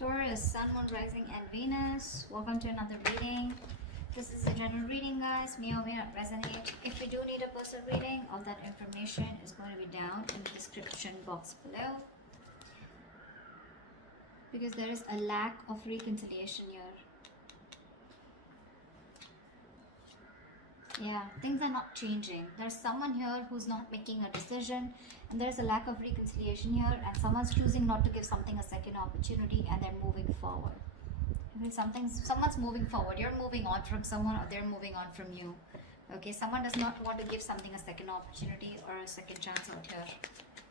Taurus, Sun, Moon, Rising, and Venus. Welcome to another reading. This is a general reading, guys. May or may not resonate. If you do need a personal reading, all that information is going to be down in the description box below. Because there is a lack of reconciliation here. Yeah, things are not changing. There's someone here who's not making a decision, and there's a lack of reconciliation here, and someone's choosing not to give something a second opportunity, and they're moving forward. Someone's moving forward. You're moving on from someone, or they're moving on from you. Okay, someone does not want to give something a second opportunity or a second chance out here.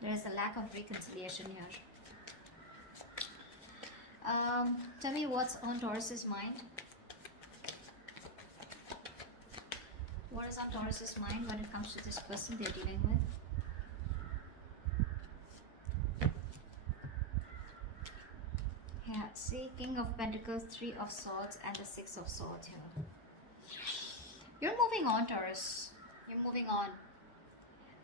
There is a lack of reconciliation here. Tell me what's on Taurus's mind. What is on Taurus's mind when it comes to this person they're dealing with? Yeah, see, King of Pentacles, Three of Swords, and the Six of Swords here. You're moving on, Taurus. You're moving on.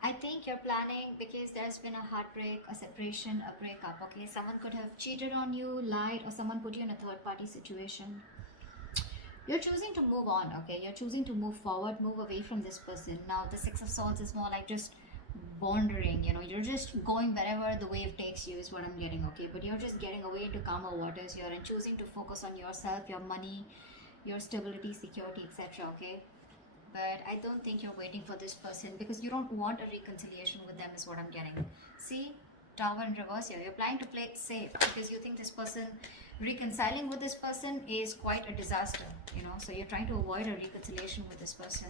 I think you're planning, because there's been a heartbreak, a separation, a breakup, okay? Someone could have cheated on you, lied, or someone put you in a third-party situation. You're choosing to move on, okay? You're choosing to move forward, move away from this person. Now, the Six of Swords is more like just wandering, you know? You're just going wherever the wave takes you is what I'm getting, okay? But you're just getting away into calmer waters here and choosing to focus on yourself, your money, your stability, security, etc., okay? But I don't think you're waiting for this person because you don't want a reconciliation with them is what I'm getting. See? Tower in reverse here. You're planning to play it safe because you think this person, reconciling with this person is quite a disaster, you know? So you're trying to avoid a reconciliation with this person.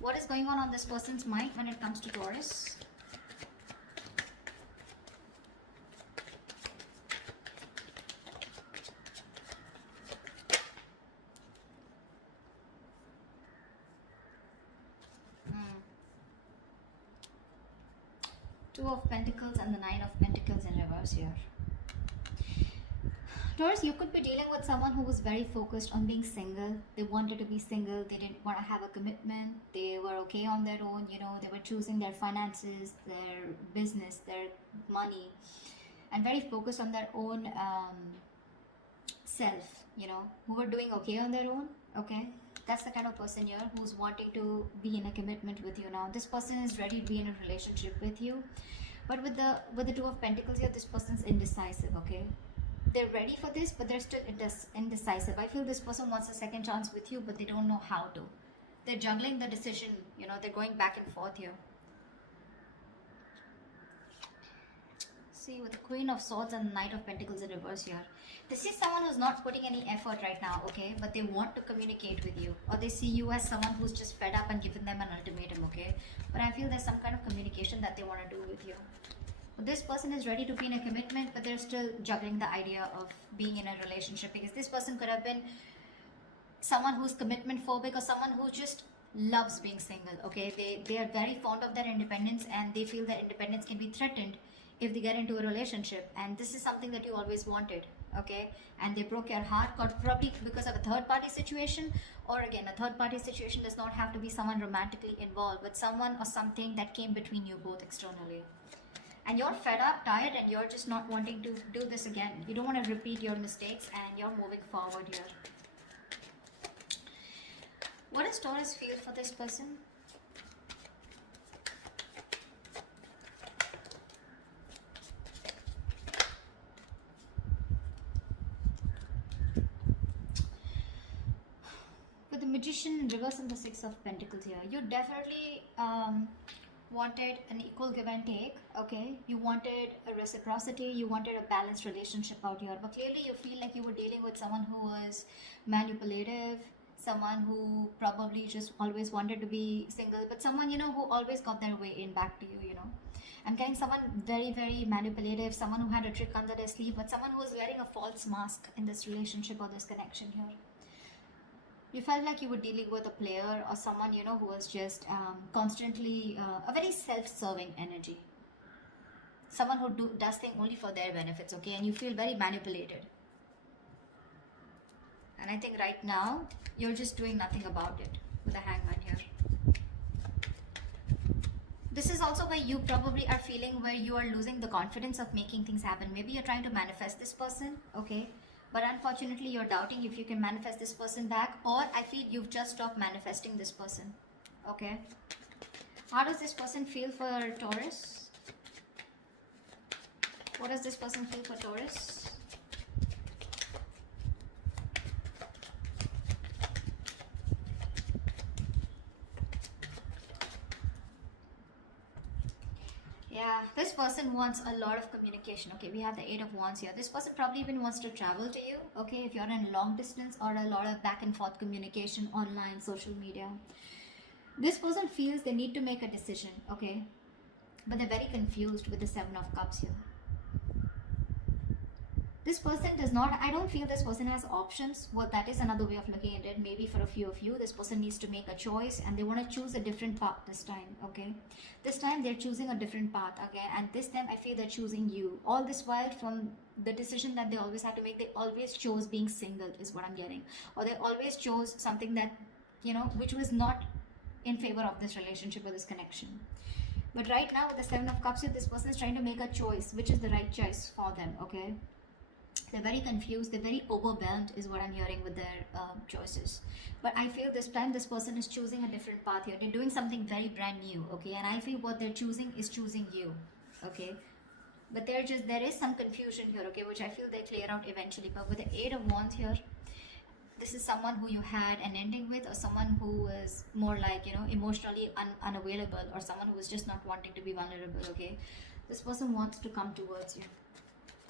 What is going on this person's mind when it comes to Taurus? Two of Pentacles and the Nine of Pentacles in reverse here. Taurus, you could be dealing with someone who was very focused on being single. They wanted to be single. They didn't want to have a commitment. They were okay on their own. You know, they were choosing their finances, their business, their money, and very focused on their own self, you know, who were doing okay on their own. Okay, that's the kind of person here who's wanting to be in a commitment with you now. This person is ready to be in a relationship with you, but with the Two of Pentacles here, this person's indecisive. Okay, they're ready for this, but they're still indecisive. I feel this person wants a second chance with you, but they don't know how to. They're juggling the decision, you know, they're going back and forth here. See, with the Queen of Swords and the Knight of Pentacles in reverse here. This is someone who's not putting any effort right now, okay? But they want to communicate with you. Or they see you as someone who's just fed up and given them an ultimatum, okay? But I feel there's some kind of communication that they want to do with you. This person is ready to be in a commitment, but they're still juggling the idea of being in a relationship, because this person could have been someone who's commitment phobic or someone who just loves being single, okay? They are very fond of their independence, and they feel that independence can be threatened if they get into a relationship, and this is something that you always wanted, okay? And they broke your heart, probably because of a third-party situation, or again, a third-party situation does not have to be someone romantically involved, but someone or something that came between you both externally. And you're fed up, tired, and you're just not wanting to do this again. You don't want to repeat your mistakes, and you're moving forward here. What does Taurus feel for this person? With the Magician in reverse and the Six of Pentacles here, you definitely wanted an equal give and take, okay? You wanted a reciprocity, you wanted a balanced relationship out here, but clearly you feel like you were dealing with someone who was manipulative, someone who probably just always wanted to be single, but someone, you know, who always got their way in back to you, you know? I'm getting someone very, very manipulative, someone who had a trick under their sleeve, but someone who was wearing a false mask in this relationship or this connection here. You felt like you were dealing with a player or someone, you know, who was just constantly a very self-serving energy. Someone who does things only for their benefits, okay? And you feel very manipulated. And I think right now, you're just doing nothing about it with the Hangman here. This is also where you probably are feeling where you are losing the confidence of making things happen. Maybe you're trying to manifest this person, okay? But unfortunately, you're doubting if you can manifest this person back, or I feel you've just stopped manifesting this person, okay? How does this person feel for Taurus? What does this person feel for Taurus? Yeah, this person wants a lot of communication. Okay, we have the Eight of Wands here. This person probably even wants to travel to you. Okay, if you're in long distance or a lot of back and forth communication online, social media. This person feels they need to make a decision. Okay, but they're very confused with the Seven of Cups here. This person does not, I don't feel this person has options. Well, that is another way of looking at it. Maybe for a few of you, this person needs to make a choice and they want to choose a different path this time, okay? This time they're choosing a different path, okay? And this time I feel they're choosing you. All this while, from the decision that they always had to make, they always chose being single is what I'm getting. Or they always chose something that, you know, which was not in favor of this relationship or this connection. But right now with the Seven of Cups here, this person is trying to make a choice, which is the right choice for them, okay? They're very confused, they're very overwhelmed is what I'm hearing with their choices. But I feel this time this person is choosing a different path here. They're doing something very brand new, okay? And I feel what they're choosing is choosing you, okay? But there is some confusion here, okay, which I feel they clear out eventually. But with the Eight of Wands here, this is someone who you had an ending with, or someone who is more like, you know, emotionally unavailable, or someone who is just not wanting to be vulnerable, okay? This person wants to come towards you.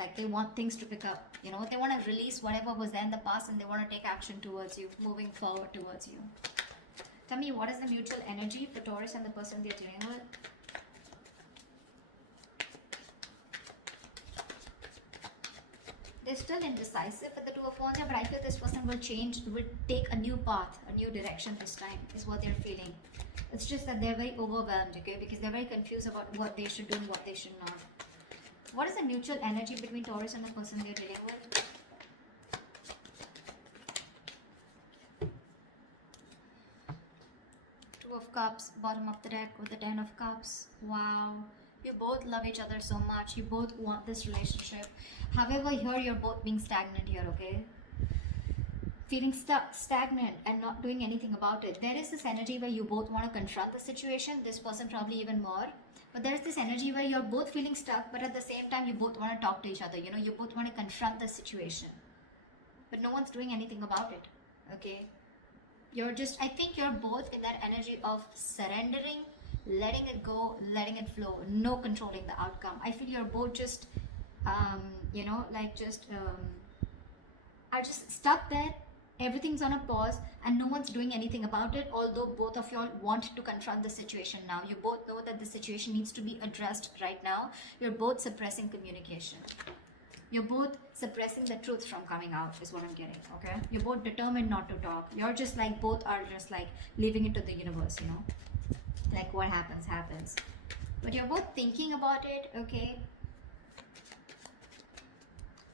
Like they want things to pick up, you know, they want to release whatever was there in the past and they want to take action towards you, moving forward towards you. Tell me, what is the mutual energy for Taurus and the person they're dealing with? They're still indecisive with the Two of Wands, but I feel this person will change, will take a new path, a new direction this time, is what they're feeling. It's just that they're very overwhelmed, okay, because they're very confused about what they should do and what they should not. What is the mutual energy between Taurus and the person they're dealing with? Two of Cups, bottom of the deck with the Ten of Cups. Wow. You both love each other so much. You both want this relationship. However, here you're both being stagnant here, okay? Feeling stuck, stagnant, and not doing anything about it. There is this energy where you both want to confront the situation. This person probably even more. But there's this energy where you're both feeling stuck, but at the same time, you both want to talk to each other. You know, you both want to confront the situation. But no one's doing anything about it, okay? You're just, I think you're both in that energy of surrendering, letting it go, letting it flow, no controlling the outcome. I feel you're both just, you know, like are just stuck there. Everything's on a pause and no one's doing anything about it, although both of y'all want to confront the situation now. You both know that the situation needs to be addressed right now. You're both suppressing communication. You're both suppressing the truth from coming out is what I'm getting, okay? You're both determined not to talk. You're just like, both are just like leaving it to the universe, you know? Like what happens, happens. But you're both thinking about it, okay?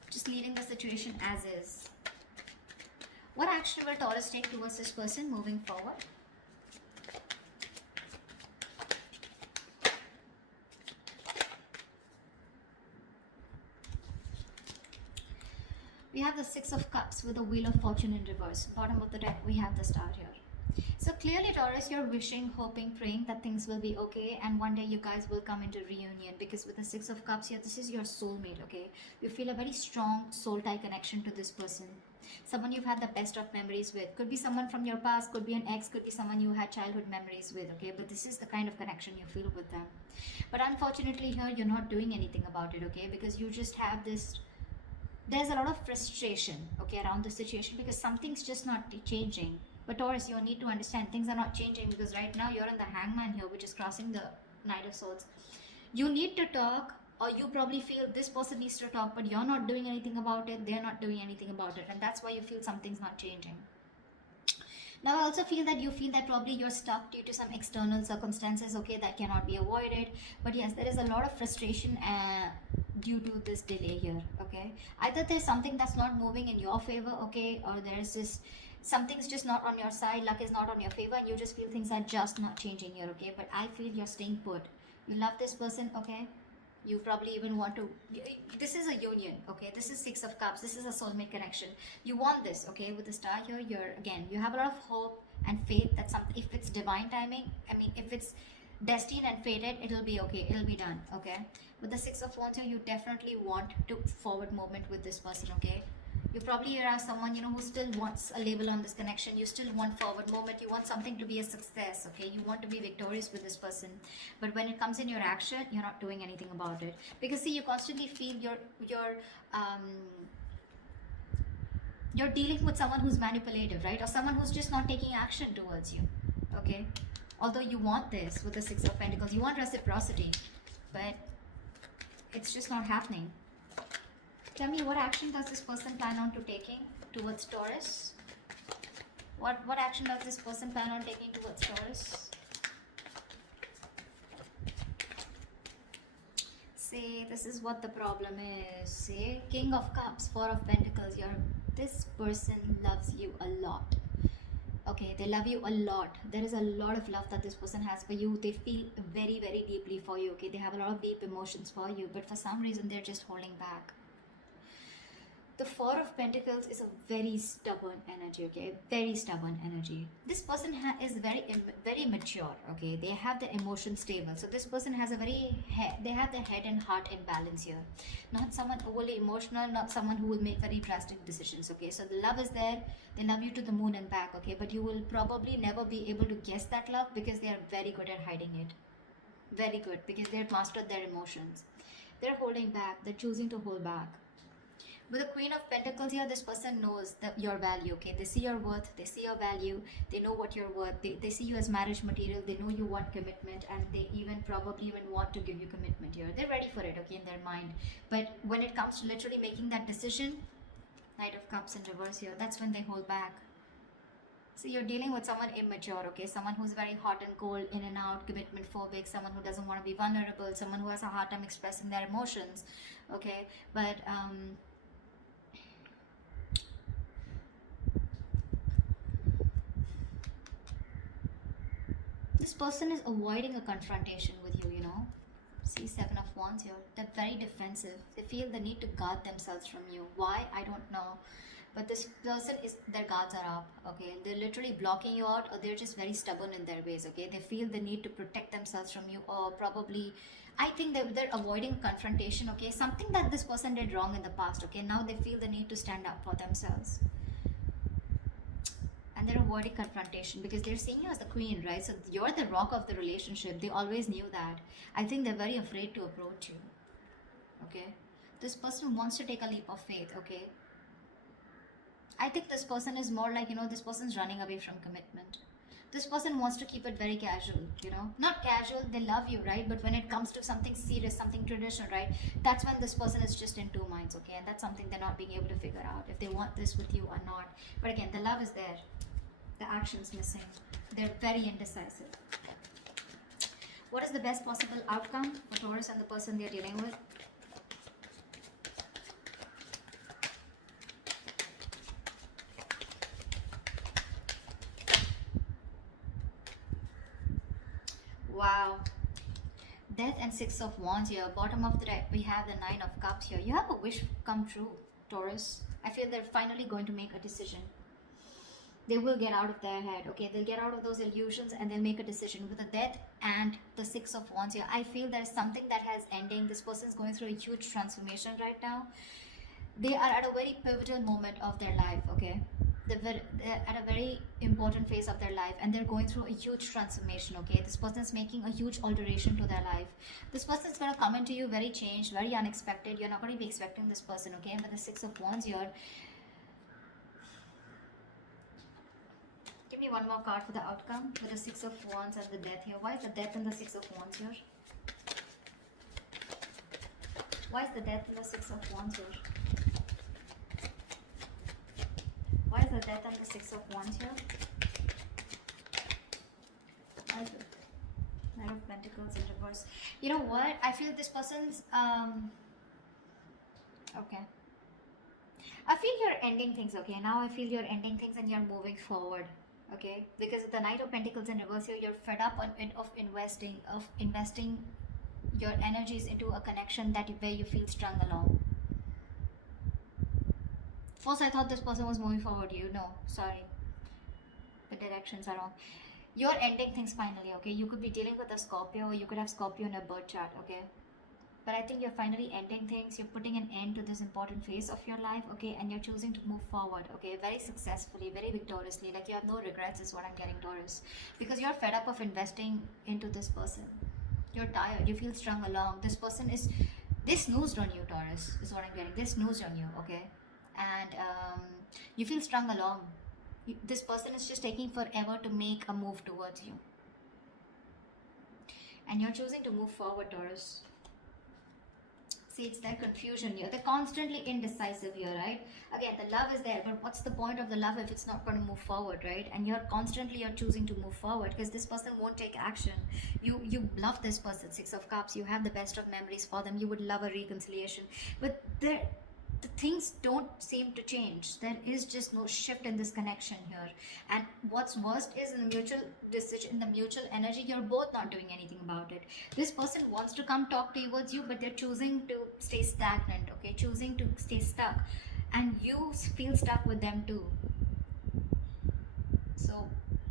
Just leaving the situation as is. What action will Taurus take towards this person moving forward? We have the Six of Cups with the Wheel of Fortune in reverse. Bottom of the deck, we have the Star here. So clearly, Taurus, you're wishing, hoping, praying that things will be okay and one day you guys will come into reunion, because with the Six of Cups here, this is your soulmate, okay? You feel a very strong soul tie connection to this person. Someone you've had the best of memories with. Could be someone from your past, could be an ex, could be someone you had childhood memories with, okay? But this is the kind of connection you feel with them. But unfortunately here, you're not doing anything about it, okay? Because you just have this, there's a lot of frustration, okay, around the situation because something's just not changing. But Taurus, you need to understand things are not changing because right now you're in the Hangman here, which is crossing the Knight of Swords. You need to talk, or you probably feel this person needs to talk, but you're not doing anything about it, they're not doing anything about it, and that's why you feel something's not changing. Now I also feel that probably you're stuck due to some external circumstances, okay, that cannot be avoided. But yes, there is a lot of frustration due to this delay here, okay? Either there's something that's not moving in your favor, okay, or there's this, something's just not on your side, luck is not on your favor, and you just feel things are just not changing here, okay? But I feel you're staying put. You love this person, okay? You probably even want to, this is a union, okay? This is Six of Cups. This is a soulmate connection. You want this, okay? With the star here, you're, again, you have a lot of hope and faith that something, if it's divine timing, I mean, if it's destined and fated, it'll be okay, it'll be done, okay? With the Six of Wands here, you definitely want to forward movement with this person, okay? You probably are someone, you know, who still wants a label on this connection. You still want forward movement. You want something to be a success, okay? You want to be victorious with this person. But when it comes in your action, you're not doing anything about it. Because see, you constantly feel um, you're dealing with someone who's manipulative, right? Or someone who's just not taking action towards you, okay? Although you want this with the Six of Pentacles, you want reciprocity, but it's just not happening. Tell me, what action does this person plan on to taking towards Taurus? What action does this person plan on taking towards Taurus? See, this is what the problem is. See, King of Cups, Four of Pentacles. This person loves you a lot. Okay, they love you a lot. There is a lot of love that this person has for you. They feel very, very deeply for you. Okay, they have a lot of deep emotions for you, but for some reason they're just holding back. The Four of Pentacles is a very stubborn energy, okay? Very stubborn energy. This person is very mature, okay? They have the emotion stable. So this person has they have the head and heart in balance here. Not someone overly emotional, not someone who will make very drastic decisions, okay? So the love is there. They love you to the moon and back, okay? But you will probably never be able to guess that love because they are very good at hiding it. Very good, because they've mastered their emotions. They're holding back. They're choosing to hold back. With the Queen of Pentacles here, this person knows your value, okay? They see your worth, they see your value, they know what you're worth, they see you as marriage material, they know you want commitment, and they probably even want to give you commitment here. They're ready for it, okay, in their mind. But when it comes to literally making that decision, Knight of Cups in reverse here, that's when they hold back. So you're dealing with someone immature, okay? Someone who's very hot and cold, in and out, commitment phobic, someone who doesn't want to be vulnerable, someone who has a hard time expressing their emotions, okay? But, this person is avoiding a confrontation with you, you know. See, Seven of Wands here. They're very defensive. They feel the need to guard themselves from you. Why? I don't know. But this person their guards are up, okay? They're literally blocking you out, or they're just very stubborn in their ways, okay? They feel the need to protect themselves from you, or probably, I think they're avoiding confrontation, okay? Something that this person did wrong in the past, okay? Now they feel the need to stand up for themselves. And they're avoiding confrontation because they're seeing you as the queen, right? So you're the rock of the relationship. They always knew that. I think they're very afraid to approach you, okay? This person wants to take a leap of faith, okay? I think this person is more like, you know, this person's running away from commitment. This person wants to keep it very casual, you know? Not casual, they love you, right? But when it comes to something serious, something traditional, right? That's when this person is just in two minds, okay? And that's something they're not being able to figure out, if they want this with you or not. But again, the love is there. The action's missing. They're very indecisive. What is the best possible outcome for Taurus and the person they're dealing with? Wow. Death and Six of Wands here. Bottom of the deck, we have the Nine of Cups here. You have a wish come true, Taurus. I feel they're finally going to make a decision. They will get out of their head, okay? They'll get out of those illusions and they'll make a decision. With the Death and the Six of Wands here, I feel there's something that has ending. This person's going through a huge transformation right now. They are at a very pivotal moment of their life, okay? They're at a very important phase of their life, and they're going through a huge transformation, okay? This person's making a huge alteration to their life. This person's going to come into you very changed, very unexpected. You're not going to be expecting this person, okay? And with the Six of Wands here, give me one more card for the outcome with the Six of Wands and the Death here. Why is the Death and the Six of Wands here? Why is the Death and the Six of Wands here? Why is the Death and the Six of Wands here? Why is the Knight of Pentacles in reverse? You know what? I feel this person's okay. I feel you're ending things, okay? Now I feel you're ending things and you're moving forward. Okay, because the Knight of Pentacles in reverse here, you're fed up of investing your energy is into a connection that where you feel strung along. First, I thought this person was moving forward. You know, sorry, the directions are wrong. You're ending things finally, okay? You could be dealing with a Scorpio, or you could have Scorpio in a birth chart, okay? But I think you're finally ending things. You're putting an end to this important phase of your life, okay? And you're choosing to move forward, okay? Very successfully, very victoriously. Like you have no regrets, is what I'm getting, Taurus. Because you're fed up of investing into this person. You're tired. You feel strung along. This person is. They snoozed on you, Taurus, is what I'm getting. They snoozed on you, okay? And you feel strung along. This person is just taking forever to make a move towards you. And you're choosing to move forward, Taurus. See, it's their confusion here. They're constantly indecisive here, right? Again, the love is there, but what's the point of the love if it's not going to move forward, right? And you're choosing to move forward because this person won't take action. You love this person, Six of Cups. You have the best of memories for them. You would love a reconciliation, but the things don't seem to change. There is just no shift in this connection here. And what's worst is in the mutual decision, in the mutual energy, you're both not doing anything about it. This person wants to come talk towards you, but they're choosing to stay stagnant, okay? Choosing to stay stuck. And you feel stuck with them too. So,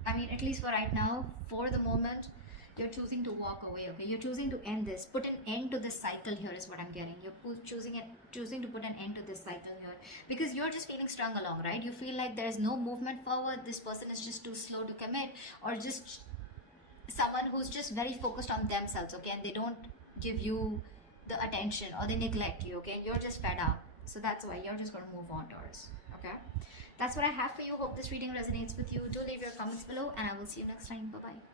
I mean, at least for right now, for the moment, you're choosing to walk away, okay? You're choosing to end this, put an end to this cycle here is what I'm getting. You're choosing to put an end to this cycle here because you're just feeling strung along, right? You feel like there's no movement forward. This person is just too slow to commit, or just someone who's just very focused on themselves, okay? And they don't give you the attention, or they neglect you, okay? And you're just fed up. So that's why you're just going to move on, Taurus, okay? That's what I have for you. Hope this reading resonates with you. Do leave your comments below, and I will see you next time. Bye-bye.